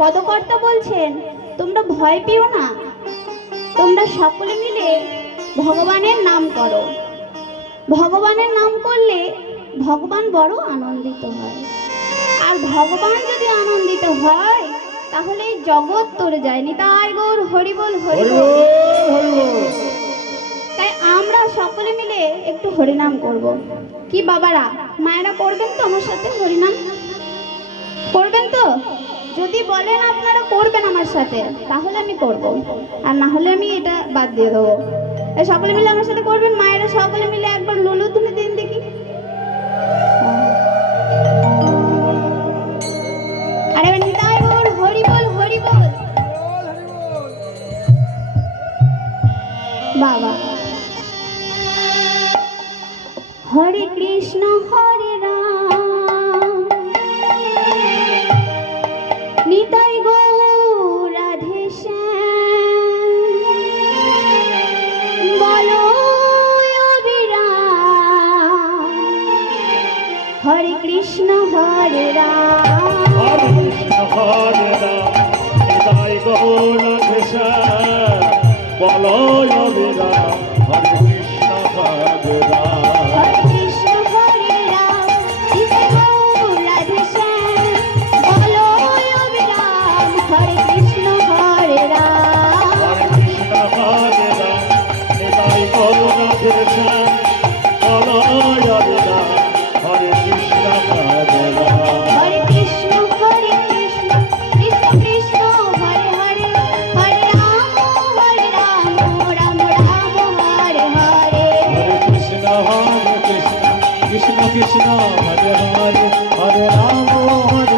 পদকর্তা বলছেন তোমরা ভয় পেও না, তোমরা সকলে মিলে ভগবানের নাম করো। ভগবানের নাম করলে ভগবান বড় আনন্দিত হয়, আর ভগবান যদি আনন্দিত হয় তাহলে এই জগৎ তরে যায়। নিতাই গৌর হরি বল হরি বল। তাই আমরা সকলে মিলে একটু হরিনাম করব। কি বাবারা মায়েরা করবেন তো আমার সাথে হরিনাম? করবেন তো? যদি বলেন আপনারা করবেন আমার সাথে তাহলে আমি করব, আর না হলে আমি এটা বাদ দিয়ে দেবো। সকলে মিলে আমার সাথে করবেন। মায়েরা সকলে মিলে একবার লুলুধ্বনি দিন দেখি। আরে নিতাই গৌর হরি বল হরি বল। বাবা হরে কৃষ্ণ হরে রাম নিতাই গৌর রাধে শ্যাম বলো অবিরাম। হরে কৃষ্ণ হরে রাম হরে কৃষ্ণ হরে রাম নিতাই গৌর রাধে শ্যাম বলো অবিরাম। হরে কৃষ্ণ হরে রাম হরে কৃষ্ণ হরে রাম নিতাই গৌর রাধে শ্যাম বলো অবিরাম। হরে কৃষ্ণ হরে রাম হরে কৃষ্ণ হরে রাম নিতাই গৌর রাধে শ্যাম বলো অবিরাম। হরে কৃষ্ণ হরে রাম হরে কৃষ্ণ কৃষ্ণ কৃষ্ণ হরে হরে হরে রাম রাম রাম হরে হরে। হরে কৃষ্ণ কৃষ্ণ কৃষ্ণ হরে হরে হরে রাম রাম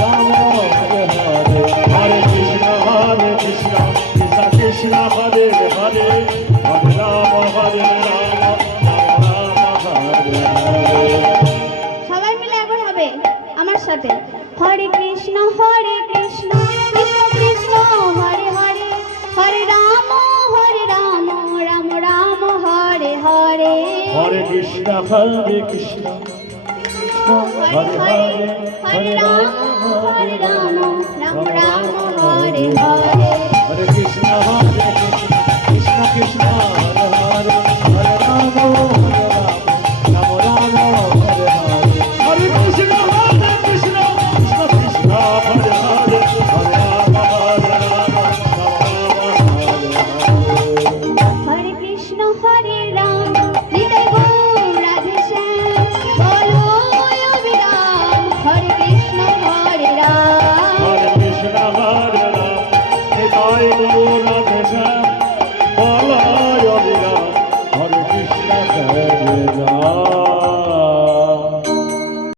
রাম হরে হরে। হরে কৃষ্ণ কৃষ্ণ কৃষ্ণ হরে হরে হরে রাম রাম হরে হরে। সবাই মিলে একবার হবে আমার সাথে। হরে কৃষ্ণ কৃষ্ণ কৃষ্ণ হরে হরে হরে রাম রাম রাম হরে হরে। হরে কৃষ্ণ কৃষ্ণ হরে হরে হরে রাম রাম রাম হরে হরে। হরে কৃষ্ণ কৃষ্ণ কৃষ্ণ হরে হরে হরে রাম রাম রাম হরে হরে। হরে কৃষ্ণ কৃষ্ণ কৃষ্ণ হরে হরে হরে রাম হরে কৃষ্ণ হরে রাম নিতাই গৌর রাধে শ্যাম বলো অবিরাম। হরে কৃষ্ণ হরে রাম হরে কৃষ্ণ হরে রাম নিতাই গৌর রাধে শ্যাম বলো